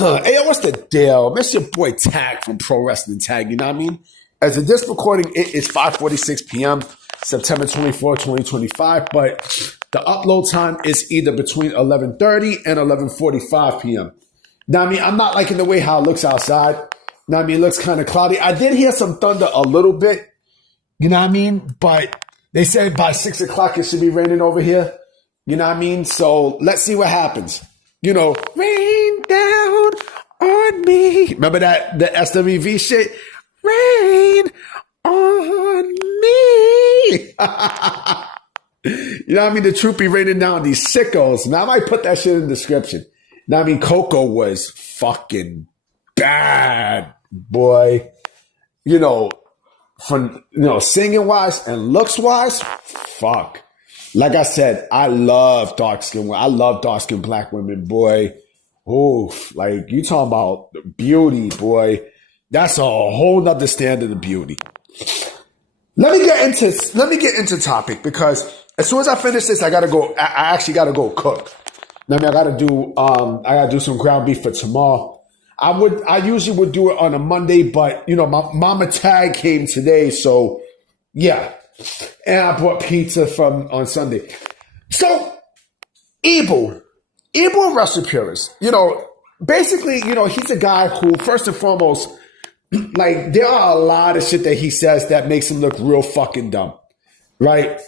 Hey, yo, what's the deal? That's your boy Tag from Pro Wrestling Tag, you know what I mean? As of this recording, it is 5:46 p.m., September 24, 2025, but the upload time is either between 11:30 and 11:45 p.m. Now, I mean, I'm not liking the way how it looks outside. Now, I mean, it looks kind of cloudy. I did hear some thunder a little bit, you know what I mean? But they said by 6 o'clock it should be raining over here, you know what I mean? So let's see what happens. You know, rain down on me. Remember that, the SWV shit? Rain on me. You know what I mean? The truth be raining down these sickos. Now, I might put that shit in the description. Now, I mean, Coco was fucking bad, boy. You know, from, you know, singing-wise and looks-wise, fuck. Like I said, I love dark-skinned women. I love dark-skinned black women, boy. Oof. Like, you talking about beauty, boy. That's a whole nother standard of beauty. Let me get into topic, because as soon as I finish this, I actually gotta go cook. I mean, I gotta do some ground beef for tomorrow. I usually would do it on a Monday, but you know, my mama Tag came today, so yeah. And I bought pizza on Sunday. So, Ibou WrestlePurist, you know, basically, you know, he's a guy who, first and foremost, like, there are a lot of shit that he says that makes him look real fucking dumb, right?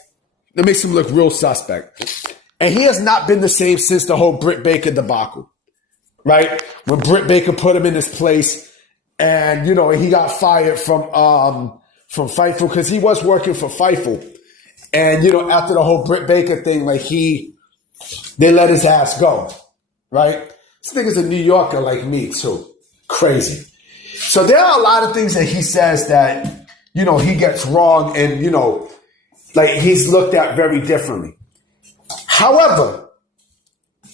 That makes him look real suspect. And he has not been the same since the whole Britt Baker debacle, right? When Britt Baker put him in his place and, you know, he got fired from Fightful, because he was working for Fightful. And, you know, after the whole Britt Baker thing, like they let his ass go, right? This nigga's a New Yorker like me too. Crazy. So there are a lot of things that he says that, you know, he gets wrong and, you know, like he's looked at very differently. However,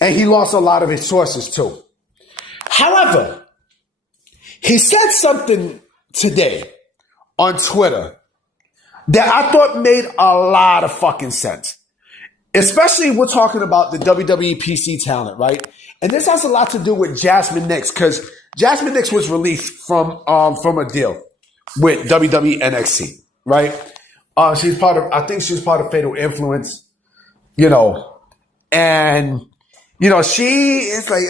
and he lost a lot of his sources too. However, he said something today on Twitter that I thought made a lot of fucking sense. Especially we're talking about the WWE PC talent, right? And this has a lot to do with Jazmyn Nyx, because Jazmyn Nyx was released from a deal with WWE NXT, right? I think she's part of Fatal Influence, you know, and you know, she is like,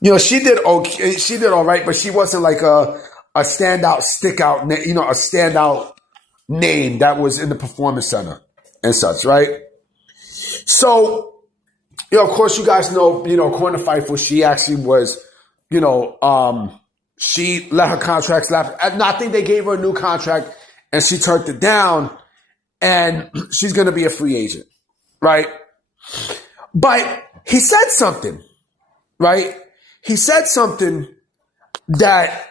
you know, she did okay, she did all right, but she wasn't like a standout name that was in the Performance Center and such, right? So, you know, of course, you guys know, you know, according to Fightful, she actually was, you know, she let her contracts lapse. I think they gave her a new contract and she turned it down, and she's going to be a free agent, right? But he said something, right? He said something that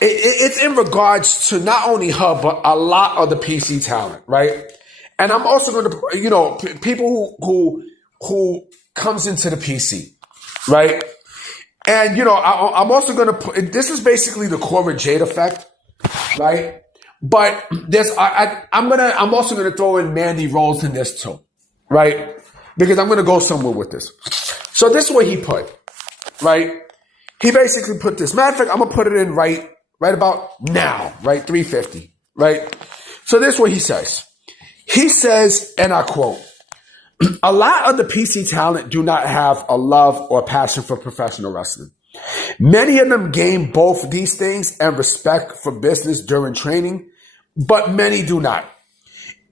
it's in regards to not only her, but a lot of the PC talent, right? And I'm also going to, you know, people who comes into the PC, right? And, you know, I'm also going to put, this is basically the Cora Jade effect, right? But I'm also going to throw in Mandy Rose in this too, right? Because I'm going to go somewhere with this. So this is what he put, right? He basically put this. Matter of fact, I'm going to put it in right about now, right? 3:50, right? So this is what he says. He says, and I quote, "A lot of the PC talent do not have a love or passion for professional wrestling. Many of them gain both these things and respect for business during training, but many do not.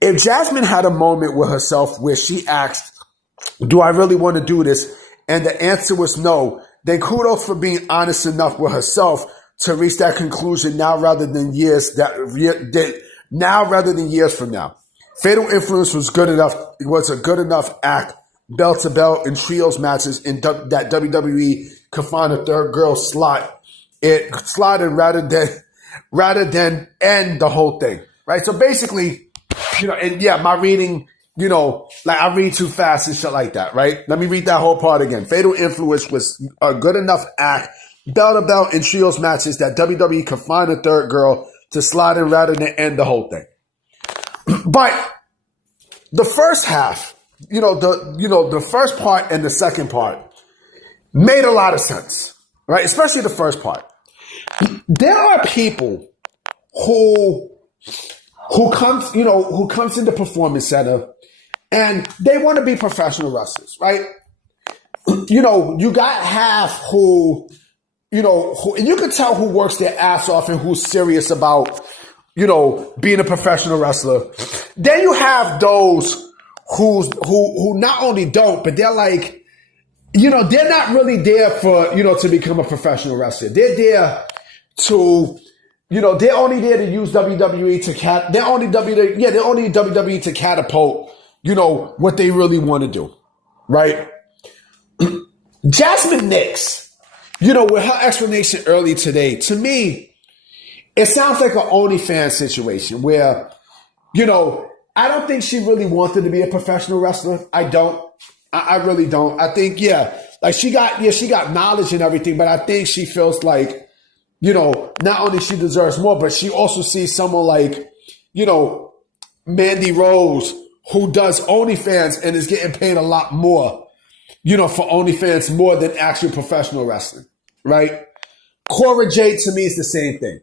If Jazmyn had a moment with herself where she asked, 'Do I really want to do this?' and the answer was no, then kudos for being honest enough with herself to reach that conclusion now rather than years from now. Fatal Influence was good enough. It was a good enough act, belt to belt in trios matches that WWE could find a third girl slot. It slotted rather than end the whole thing, right? So basically, you know, and yeah, my reading, you know, like I read too fast and shit like that, right? Let me read that whole part again. Fatal Influence was a good enough act, belt to belt in trios matches that WWE could find a third girl to slot in rather than end the whole thing. But the first half, the first part and the second part, made a lot of sense, right? Especially the first part. There are people who comes in the performance center and they want to be professional wrestlers, right? You got half who, and you can tell who works their ass off and who's serious about, being a professional wrestler. Then you have those who not only don't, but they're like, they're not really there for, to become a professional wrestler. They're there to, they're only there to use WWE they're only WWE to catapult, what they really want to do, right? Jazmyn Nyx, with her explanation earlier today, to me, it sounds like an OnlyFans situation where, I don't think she really wanted to be a professional wrestler. I don't. I really don't. I think, she got knowledge and everything, but I think she feels like, not only she deserves more, but she also sees someone like, Mandy Rose, who does OnlyFans and is getting paid a lot more, for OnlyFans more than actual professional wrestling, right? Cora Jade to me is the same thing.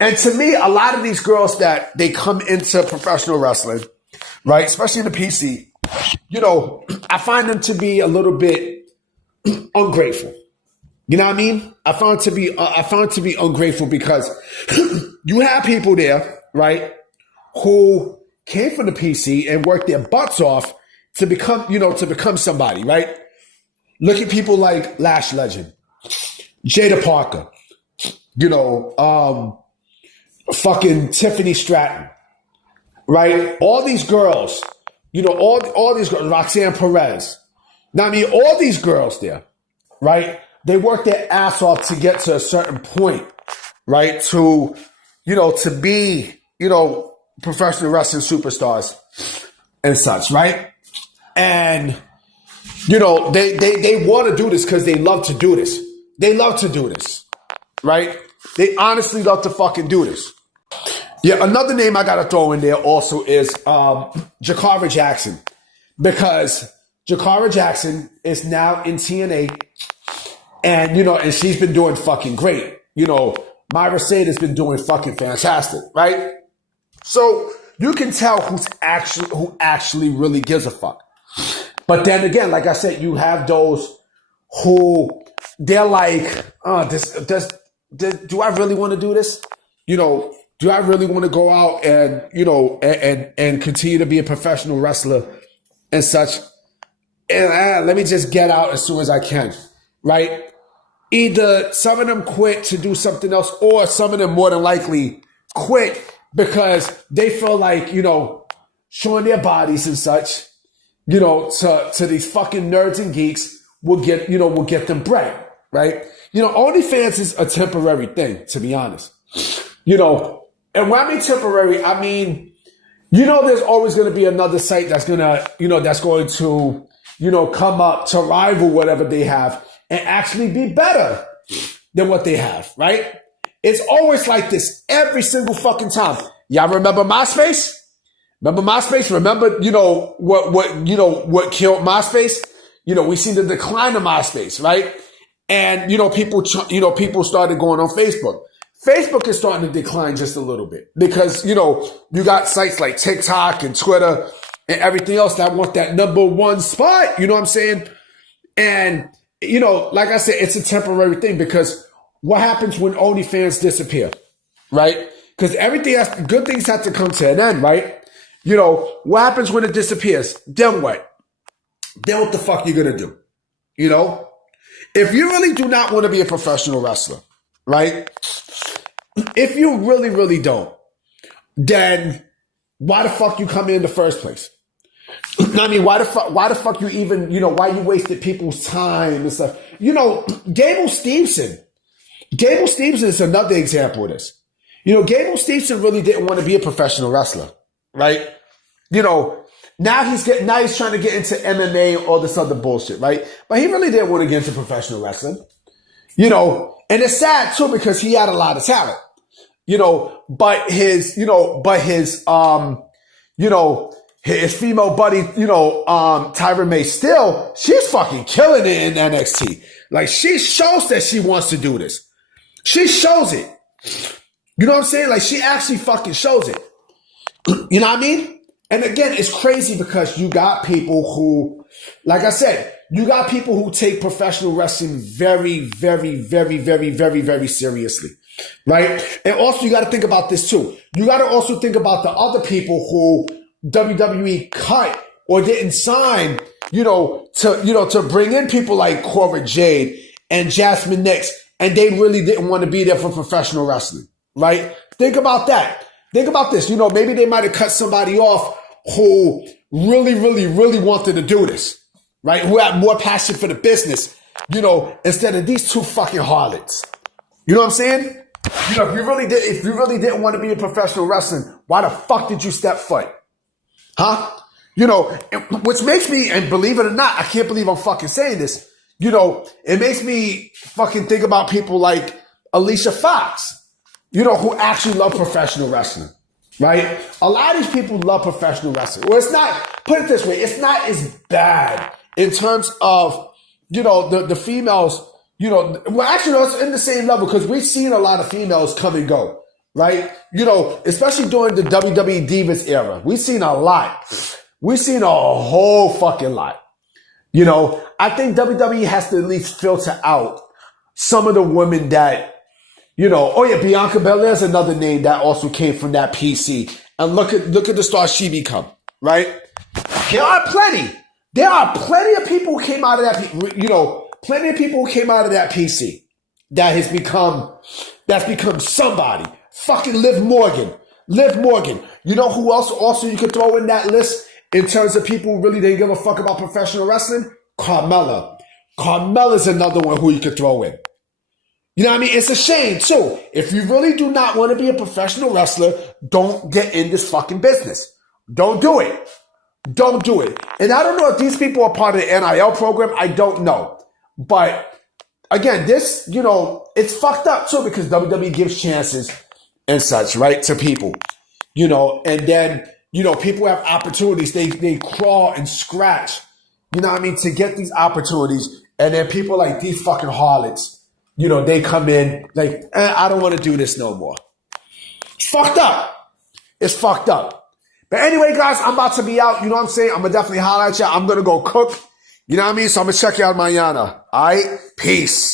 And to me, a lot of these girls that they come into professional wrestling, right, especially in the PC, I find them to be a little bit ungrateful. You know what I mean? I found it to be ungrateful because you have people there, right, who came from the PC and worked their butts off to become somebody, right? Look at people like Lash Legend, Jada Parker, fucking Tiffany Stratton, right? All these girls, all these girls, Roxanne Perez. Now, I mean, all these girls there, right? They work their ass off to get to a certain point, right? To be, professional wrestling superstars and such, right? And, they want to do this because they love to do this. They love to do this, right? They honestly love to fucking do this. Yeah, another name I got to throw in there also is Jakara Jackson, because Jakara Jackson is now in TNA, and and she's been doing fucking great. Myra Sade has been doing fucking fantastic, right? So you can tell who actually really gives a fuck. But then again, like I said, you have those who they're like, do I really want to do this? Do I really want to go out and, and continue to be a professional wrestler and such? And let me just get out as soon as I can, right? Either some of them quit to do something else, or some of them more than likely quit because they feel like, showing their bodies and such, to these fucking nerds and geeks will get them bread, right? OnlyFans is a temporary thing, to be honest. And when I mean temporary, I mean, there's always going to be another site that's going to, come up to rival whatever they have and actually be better than what they have, right? It's always like this every single fucking time. Y'all remember MySpace? Remember MySpace? Remember, what killed MySpace? We see the decline of MySpace, right? And, people started going on Facebook. Facebook is starting to decline just a little bit because, you got sites like TikTok and Twitter and everything else that want that number one spot. You know what I'm saying? And, like I said, it's a temporary thing because what happens when OnlyFans disappear, right? Because good things have to come to an end, right? What happens when it disappears? Then what? Then what the fuck you gonna do? If you really do not want to be a professional wrestler, right? If you really, really don't, then why the fuck you come in the first place? I mean, why the fuck you even, why you wasted people's time and stuff? Gable Steveson is another example of this. Gable Steveson really didn't want to be a professional wrestler, right? Now he's trying to get into MMA and all this other bullshit, right? But he really didn't want to get into professional wrestling, and it's sad too because he had a lot of talent, but his female buddy, Tyra May Still, she's fucking killing it in NXT. Like, she shows that she wants to do this. She shows it. You know what I'm saying? Like, she actually fucking shows it. You know what I mean? And again, it's crazy because you got people who, like I said, you got people who take professional wrestling very, very, very, very, very, very seriously. Right? And also, you got to think about this too. You got to also think about the other people who WWE cut or didn't sign, to bring in people like Cora Jade and Jazmyn Nyx, and they really didn't want to be there for professional wrestling, right? Think about that. Think about this. Maybe they might have cut somebody off who really, really, really wanted to do this, right? Who had more passion for the business, instead of these two fucking harlots. You know what I'm saying? If you really didn't want to be in professional wrestling, why the fuck did you step foot? Huh? Which makes me, and believe it or not, I can't believe I'm fucking saying this. It makes me fucking think about people like Alicia Fox, who actually love professional wrestling, right? A lot of these people love professional wrestling. Well, it's not, put it this way, it's not as bad in terms of, the females, actually, no, it's in the same level because we've seen a lot of females come and go, right? Especially during the WWE Divas era. We've seen a lot. We've seen a whole fucking lot. I think WWE has to at least filter out some of the women that, Bianca Belair's another name that also came from that PC. And look at the star she become, right? There are plenty of people who came out of that, plenty of people who came out of that PC that's become somebody. Fucking Liv Morgan. You know who else also you could throw in that list in terms of people who really didn't give a fuck about professional wrestling? Carmella. Carmella's another one who you could throw in. You know what I mean? It's a shame, too. If you really do not want to be a professional wrestler, don't get in this fucking business. Don't do it. Don't do it. And I don't know if these people are part of the NIL program. I don't know. But again, this, it's fucked up, too, because WWE gives chances and such, right, to people. And then, people have opportunities. They crawl and scratch, to get these opportunities. And then people like these fucking harlots, they come in like, I don't want to do this no more. It's fucked up. It's fucked up. But anyway, guys, I'm about to be out. You know what I'm saying? I'm going to definitely holler at you. I'm going to go cook. You know what I mean? So I'm going to check you out mañana. All right? Peace.